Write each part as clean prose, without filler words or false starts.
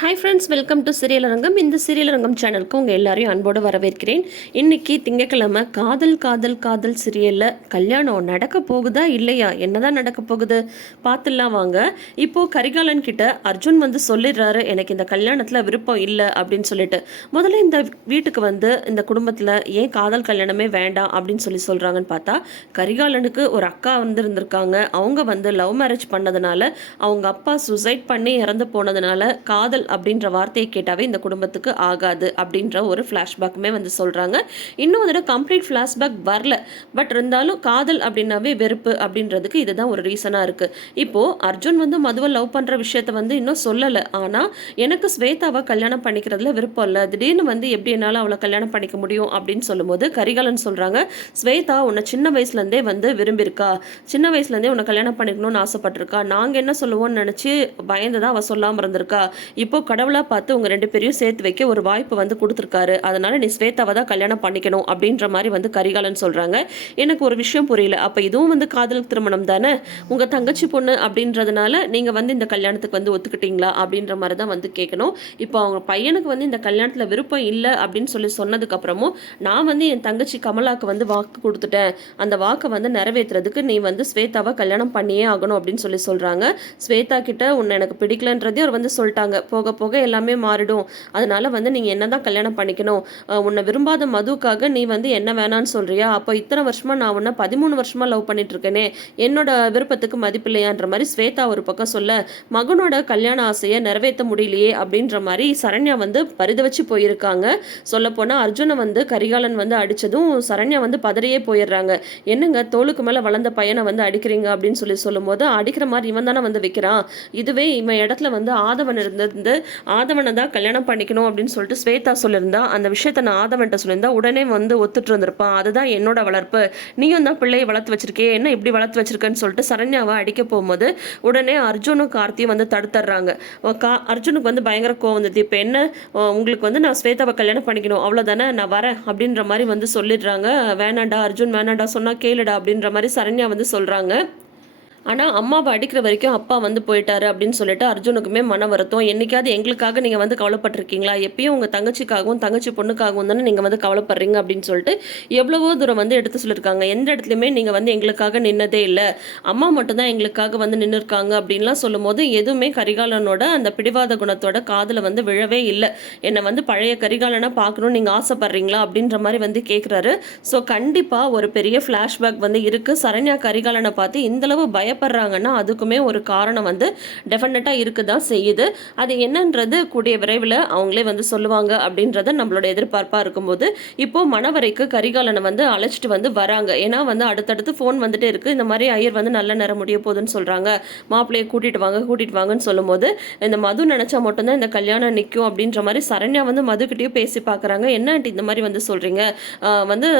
Hi friends, welcome to serial அரங்கம். இந்த serial அரங்கம் சேனலுக்கு உங்கள் எல்லாரையும் அன்போடு வரவேற்கிறேன். இன்னைக்கு திங்கக்கிழமை காதல் காதல் காதல் சீரியலில் கல்யாணம் நடக்க போகுதா இல்லையா, என்னதான் நடக்க போகுது பார்த்துலாம் வாங்க. இப்போது கரிகாலன் கிட்ட அர்ஜுன் வந்து சொல்லிடுறாரு, எனக்கு இந்த கல்யாணத்தில் விருப்பம் இல்லை அப்படின்னு சொல்லிட்டு. முதல்ல இந்த வீட்டுக்கு வந்து இந்த குடும்பத்தில் ஏன் காதல் கல்யாணமே வேண்டாம் அப்படின்னு சொல்கிறாங்கன்னு பார்த்தா, கரிகாலனுக்கு ஒரு அக்கா வந்து இருந்திருக்காங்க. அவங்க வந்து லவ் மேரேஜ் பண்ணதுனால அவங்க அப்பா சூசைட் பண்ணி இறந்து போனதுனால காதல் அப்படின்ற வார்த்தையை கேட்டாவே இந்த குடும்பத்துக்கு ஆகாது அப்படின்ற ஒரு ஃப்ளாஷ்பேக்குமே வந்து சொல்கிறாங்க. இன்னும் அதில் கம்ப்ளீட் ஃப்ளாஷ்பேக் வரல, பட் இருந்தாலும் காதல் அப்படின்னாவே வெறுப்பு அப்படின்றதுக்கு இதுதான் ஒரு ரீசனாக இருக்குது. இப்போது அர்ஜுன் வந்து மதுவை லவ் பண்ணுற விஷயத்த வந்து இன்னும் சொல்லலை. ஆனால் எனக்கு ஸ்வேதாவை கல்யாணம் பண்ணிக்கிறதுல விருப்பம் இல்லை, திடீர்னு வந்து எப்படி என்னால் அவளை கல்யாணம் பண்ணிக்க முடியும் அப்படின்னு சொல்லும்போது கரிகாலன் சொல்கிறாங்க, ஸ்வேதா உன்னை சின்ன வயசுலேருந்தே வந்து விரும்பியிருக்கா, சின்ன வயசுலேருந்தே உன்னை கல்யாணம் பண்ணிக்கணும்னு ஆசைப்பட்டிருக்கா, நாங்கள் என்ன சொல்லுவோம்னு நினச்சி பயந்து தான் அவள் சொல்லாமல் இருந்திருக்கா. இப்போ கடவுளாக பார்த்து உங்கள் ரெண்டு பேரையும் சேர்த்து வைக்க ஒரு வாய்ப்பு வந்து கொடுத்துருக்காரு, அதனால நீ ஸ்வேதாவை தான் கல்யாணம் பண்ணிக்கணும் அப்படின்ற மாதிரி வந்து கரிகாலன் சொல்கிறாங்க. எனக்கு ஒரு விஷயம் புரியல, அப்போ இதுவும் வந்து காதல் திருமணம் தானே, உங்கள் தங்கச்சி பொண்ணு அப்படின்றதுனால நீங்கள் வந்து இந்த கல்யாணத்துக்கு வந்து ஒத்துக்கிட்டீங்களா அப்படின்ற மாதிரி தான் வந்து கேட்கணும். இப்போ அவங்க பையனுக்கு வந்து இந்த கல்யாணத்தில் விருப்பம் இல்லை அப்படின்னு சொன்னதுக்கப்புறமும் நான் வந்து என் தங்கச்சி கமலாவுக்கு வந்து வாக்கு கொடுத்துட்டேன், அந்த வாக்கை வந்து நிறைவேற்றுறதுக்கு நீ வந்து ஸ்வேதாவை கல்யாணம் பண்ணியே ஆகணும் அப்படின்னு சொல்கிறாங்க. ஸ்வேதா கிட்ட உன்னை எனக்கு பிடிக்கலன்றதே அவர் வந்து சொல்லிட்டாங்க, போக போக எல்லாமே மாறிடும், அதனால வந்து நீங்கள் என்ன தான் கல்யாணம் பண்ணிக்கணும், உன்னை விரும்பாத மதுவுக்காக நீ வந்து என்ன வேணான்னு சொல்கிறியா, அப்போ இத்தனை வருஷமாக நான் உன்னை 13 வருஷமாக லவ் பண்ணிட்டு இருக்கேனே, என்னோட விருப்பத்துக்கு மதிப்பில்லையான்ற மாதிரி ஸ்வேதா ஒரு பக்கம் சொல்ல, மகனோட கல்யாண ஆசையை நிறைவேற்ற முடியலையே அப்படின்ற மாதிரி சரண்யா வந்து பரிதவிச்சு போயிருக்காங்க. சொல்லப்போனால் அர்ஜுனை வந்து கரிகாலன் வந்து அடித்ததும் சரண்யா வந்து பதறியே போயிடுறாங்க. என்னங்க தோளுக்கு மேலே வளர்ந்த பையனை வந்து அடிக்கிறீங்க அப்படின்னு சொல்லும்போது, அடிக்கிற மாதிரி இவன் தானே வந்து வைக்கிறான், இதுவே இவன் இடத்துல வந்து ஆதவன் இருந்து ஆதவனை தான் கல்யாணம் பண்ணிக்கணும் அப்படின்னு சொல்லிட்டு ஸ்வேதா சொல்லியிருந்தா, அந்த விஷயத்த நான் ஆதவன்கிட்ட சொல்லியிருந்தா உடனே வந்து ஒத்துட்டு இருந்திருப்பான், அதுதான் என்னோட வளர்ப்பு, நீயும் தான் பிள்ளையை வளர்த்து வச்சிருக்கே, என்ன இப்படி வளர்த்து வச்சிருக்கேன்னு சொல்லிட்டு சரண்யாவை அடிக்க போகும்போது உடனே அர்ஜுனும் கார்த்தியும் வந்து தடுத்துடுறாங்க. அர்ஜுனுக்கு வந்து பயங்கர கோவம் வந்தது, இப்போ என்ன உங்களுக்கு வந்து நான் ஸ்வேதாவை கல்யாணம் பண்ணிக்கணும் அவ்வளோதானே, நான் வரேன் அப்படின்ற மாதிரி வந்து சொல்லிடுறாங்க. வேணாண்டா அர்ஜுன், வேணாண்டா சொன்னால் கேளுடா அப்படின்ற மாதிரி சரண்யா வந்து சொல்கிறாங்க. ஆனால் அம்மாவை அடிக்கிற வரைக்கும் அப்பா வந்து போயிட்டாரு அப்படின்னு சொல்லிட்டு அர்ஜுனுக்குமே மன வருத்தம். என்னைக்காவது எங்களுக்காக நீங்கள் வந்து கவலைப்பட்டிருக்கீங்களா, எப்பயும் உங்கள் தங்கச்சிக்காகவும் தங்கச்சி பொண்ணுக்காகவும் தானே நீங்கள் வந்து கவலைப்படுறீங்க அப்படின்னு சொல்லிட்டு எவ்வளவோ தூரம் வந்து எடுத்து சொல்லியிருக்காங்க. எந்த இடத்துலையுமே நீங்கள் வந்து எங்களுக்காக நின்னதே இல்லை, அம்மா மட்டும்தான் எங்களுக்காக வந்து நின்று இருக்காங்க அப்படின்லாம் சொல்லும் போது எதுவுமே கரிகாலனோட அந்த பிடிவாத குணத்தோட காதில் வந்து விழவே இல்லை. என்னை வந்து பழைய கரிகாலனை பார்க்கணும்னு நீங்கள் ஆசைப்படுறீங்களா அப்படின்ற மாதிரி வந்து கேட்குறாரு. ஸோ கண்டிப்பாக ஒரு பெரிய ஃப்ளாஷ்பேக் வந்து இருக்குது. சரண்யா கரிகாலனை பார்த்து இந்தளவு பயப்படுறாங்கன்னா அதுக்குமே ஒரு காரணம் வந்து டெஃபினட்டாக இருக்க தான் செய்யுது. அது என்னன்றது கூடிய விரைவில் அவங்களே வந்து சொல்லுவாங்க அப்படின்றத நம்மளோட எதிர்பார்ப்பாக இருக்கும்போது இப்போது மணவரைக்கு கரிகாலனை வந்து அழைச்சிட்டு வந்து வராங்க. ஏன்னா வந்து அடுத்தடுத்து ஃபோன் வந்துட்டே இருக்குது, இந்த மாதிரி ஐயர் வந்து நல்ல நேரம் முடிய போகுதுன்னு சொல்கிறாங்க, மாப்பிள்ளையை கூட்டிகிட்டு வாங்கன்னு சொல்லும்போது இந்த மது நினச்சா மட்டும்தான் இந்த கல்யாணம் நிற்கும் அப்படின்ற மாதிரி சரண்யா வந்து மதுக்கிட்டையும் பேசி பார்க்குறாங்க. என்ன இந்த மாதிரி வந்து சொல்கிறீங்க, வந்து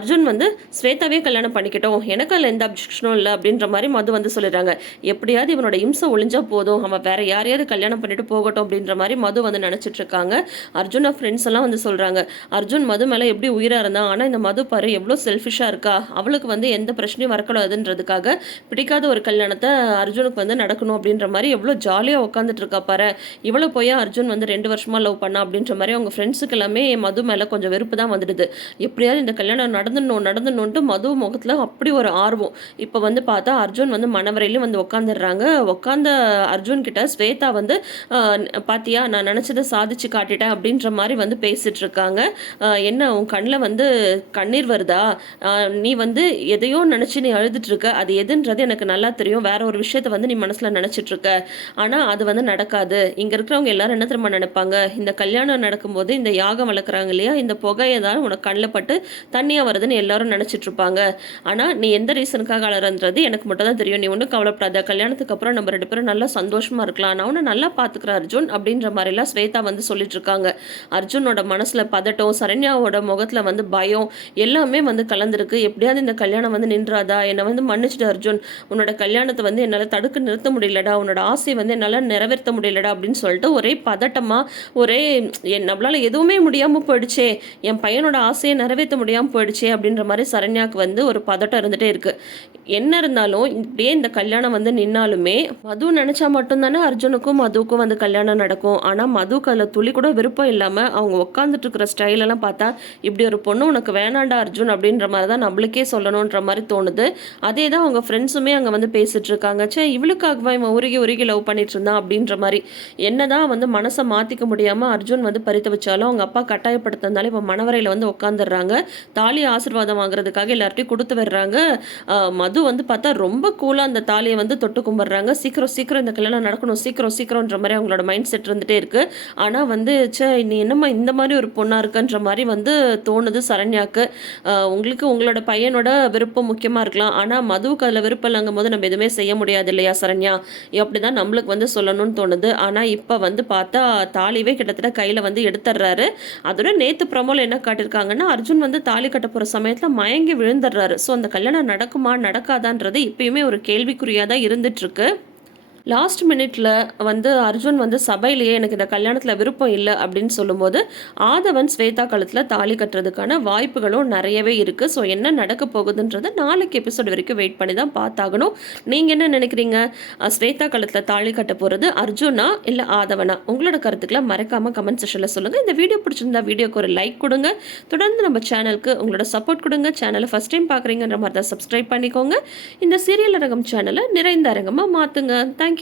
அர்ஜுன் வந்து ஸ்வேதாவே கல்யாணம் பண்ணிக்கிட்டோம், எனக்கு அதில் எந்த அப்ஜெக்ஷனும் இல்லை அப்படின்ற மாதிரி மது வந்து சொல்லிடுறாங்க. எப்படியாவது இவனோட இம்சை ஒழிஞ்சா போதும், அவன் வேற யாரையாவது கல்யாணம் பண்ணிட்டு போகட்டும் அப்படின்ற மாதிரி மது வந்து நினைச்சிட்டு இருக்காங்க. அர்ஜுன ஃப்ரெண்ட்ஸ் எல்லாம் வந்து சொல்றாங்க, அர்ஜுன் மது மேல எப்படி உயிரா இருந்தான், ஆனா இந்த மது பாரு எவ்வளோ செல்ஃபிஷா இருக்கா, அவளுக்கு வந்து எந்த பிரச்சனையும் வரக்கூடாதுன்றதுக்காக பிடிக்காத ஒரு கல்யாணத்தை அர்ஜுனுக்கு வந்து நடக்கணும் அப்படின்ற மாதிரி எவ்வளோ ஜாலியாக உட்காந்துட்டு இருக்கா பாரு, இவ்வளோ போய் அர்ஜுன் வந்து 2 வருஷமா லவ் பண்ணா அப்படின்ற மாதிரி அவங்க ஃப்ரெண்ட்ஸுக்கு எல்லாமே மது மேலே கொஞ்சம் வெறுப்பு தான் வந்துடுது. எப்படியாவது இந்த கல்யாணம் நடந்துடணுன்ட்டு மது முகத்தில் அப்படி ஒரு ஆர்வம். இப்போ வந்து பார்த்தா அர்ஜுன் வந்து மணவரையிலும் வந்து உட்காந்துடுறாங்க. உட்காந்த அர்ஜுன் கிட்ட ஸ்வேதா வந்து பாத்தியா நான் நினச்சதை சாதிச்சு காட்டிட்டேன் அப்படின்ற மாதிரி வந்து பேசிட்டு இருக்காங்க. என்ன உன் கண்ணில் வந்து கண்ணீர் வருதா, நீ வந்து எதையோ நினச்சி நீ அழுதுட்டு இருக்க, அது எதுன்றது எனக்கு நல்லா தெரியும், வேற ஒரு விஷயத்த வந்து நீ மனசில் நினச்சிட்டு இருக்க, ஆனால் அது வந்து நடக்காது. இங்கே இருக்கிறவங்க எல்லாரும் என்ன திரும்ப நினைப்பாங்க, இந்த கல்யாணம் நடக்கும்போது இந்த யாகம் வளர்க்குறாங்க இல்லையா, இந்த புகையை தான் உனக்கு கண்ணில் பட்டு தண்ணியாக வருதுன்னு எல்லாரும் நினச்சிட்டு இருப்பாங்க, ஆனால் நீ எந்த ரீசனுக்காக அலறன்றது எனக்கு மட்டும் தான் தெரியும், நீ ஒன்றும் கவலைப்படாத, கல்யாணத்துக்கு அப்புறம் நம்ம 2 பேரும் நல்லா சந்தோஷமா இருக்கலாம், நான் உன்னை நல்லா பார்த்துக்கிறேன் அர்ஜுன் அப்படின்ற மாதிரிலாம் ஸ்வேதா வந்து சொல்லிட்டு இருக்காங்க. அர்ஜுனோட மனசுல பதட்டம், சரண்யாவோட முகத்துல வந்து பயம் எல்லாமே வந்து கலந்துருக்கு. எப்படியாவது இந்த கல்யாணம் வந்து நின்றாதா, என்னை வந்து மன்னிச்சிடு அர்ஜுன், உன்னோட கல்யாணத்தை வந்து என்னால் தடுக்க நிறுத்த முடியலடா, உன்னோட ஆசையை வந்து என்னால் நிறைவேற்ற முடியலடா அப்படின்னு சொல்லிட்டு ஒரே பதட்டமா, ஒரே நம்மளால எதுவுமே முடியாமல் போயிடுச்சே, என் பையனோட ஆசையை நிறைவேற்ற முடியாமல் போயிடுச்சே அப்படின்ற மாதிரி சரண்யாவுக்கு வந்து ஒரு பதட்டம் இருந்துகிட்டே இருக்கு. என்ன இருந்தாலும் இருந்தாலும் இப்படியே இந்த கல்யாணம் வந்து நின்னாலுமே மது நினச்சா மட்டும்தானே அர்ஜுனுக்கும் மதுவுக்கும் வந்து கல்யாணம் நடக்கும். ஆனால் மதுவுக்கு அதில் துளி கூட விருப்பம் இல்லாமல் அவங்க உட்காந்துட்டு இருக்கிற ஸ்டைலெல்லாம் பார்த்தா இப்படி ஒரு பொண்ணு உனக்கு வேணாண்டா அர்ஜுன் அப்படின்ற மாதிரி தான் நம்மளுக்கே சொல்லணுன்ற மாதிரி தோணுது. அதே தான் அவங்க ஃப்ரெண்ட்ஸுமே அங்கே வந்து பேசிட்டு இருக்காங்க. சே இவளுக்காகவா இவன் உருகி உருகி லவ் பண்ணிட்டு இருந்தான் அப்படின்ற மாதிரி. என்னதான் வந்து மனசை மாற்றிக்க முடியாமல் அர்ஜுன் வந்து பறித்து வச்சாலும் அவங்க அப்பா கட்டாயப்படுத்தினால இப்போ மணவரையில் வந்து உட்காந்துடுறாங்க. தாலி ஆசீர்வாதம் வாங்குறதுக்காக எல்லார்ட்டையும் கொடுத்து வர்றாங்க. மது வந்து பார்த்தா ரொம்ப கூலாக அந்த தாலியை வந்து தொட்டு கும்பிட்றாங்க. சீக்கிரம் சீக்கிரம் இந்த கல்யாணம் நடக்கணும், சீக்கிரம் சீக்கிரம்ன்ற மாதிரி அவங்களோட மைண்ட் செட் இருந்துகிட்டே இருக்குது. ஆனால் வந்து நீ என்னம்மா இந்த மாதிரி ஒரு பொண்ணாக இருக்குன்ற மாதிரி வந்து தோணுது சரண்யாவுக்கு. உங்களுக்கு உங்களோட பையனோட விருப்பம் முக்கியமாக இருக்கலாம், ஆனால் மதுவுக்கு அதில் விருப்பம் இல்லைங்கும் போது நம்ம எதுவுமே செய்ய முடியாது இல்லையா சரண்யா, அப்படி தான் நம்மளுக்கு வந்து சொல்லணும்னு தோணுது. ஆனால் இப்போ வந்து பார்த்தா தாலிவே கிட்டத்தட்ட கையில் வந்து எடுத்துடுறாரு. அதோட நேற்று ப்ரமோல என்ன காட்டியிருக்காங்கன்னா அர்ஜுன் வந்து தாலி கட்ட போகிற சமயத்தில் மயங்கி விழுந்துடுறாரு. ஸோ அந்த கல்யாணம் நடக்குமா நடக்காதான்றது இப்பயுமே ஒரு கேள்விக்குறியாக தான் இருந்துட்டுருக்கு. லாஸ்ட் மினிட்ல வந்து அர்ஜுன் வந்து சபையிலேயே எனக்கு இந்த கல்யாணத்தில் விருப்பம் இல்லை அப்படின்னு சொல்லும்போது ஆதவன் ஸ்வேதா கழுத்தில் தாலி கட்டுறதுக்கான வாய்ப்புகளும் நிறையவே இருக்குது. ஸோ என்ன நடக்க போகுதுன்றதை நாளைக்கு எபிசோட் வரைக்கும் வெயிட் பண்ணி தான் பார்த்தாகணும். நீங்கள் என்ன நினைக்கிறீங்க? ஸ்வேதா கழுத்தில் தாலி கட்ட போகிறது அர்ஜுனா இல்லை ஆதவனா? உங்களோட கருத்துக்களை மறக்காமல் கமெண்ட் செக்ஷனில் சொல்லுங்கள். இந்த வீடியோ பிடிச்சிருந்தா வீடியோக்கு ஒரு லைக் கொடுங்க. தொடர்ந்து நம்ம சேனலுக்கு உங்களோட சப்போர்ட் கொடுங்க. சேனலை ஃபஸ்ட் டைம் பார்க்குறீங்கன்ற மாதிரி தான் சப்ஸ்கிரைப் பண்ணிக்கோங்க. இந்த சீரியல் அரங்கம் சேனலை நிறைந்த அரங்கமாக மாற்றுங்க. தேங்க்யூ.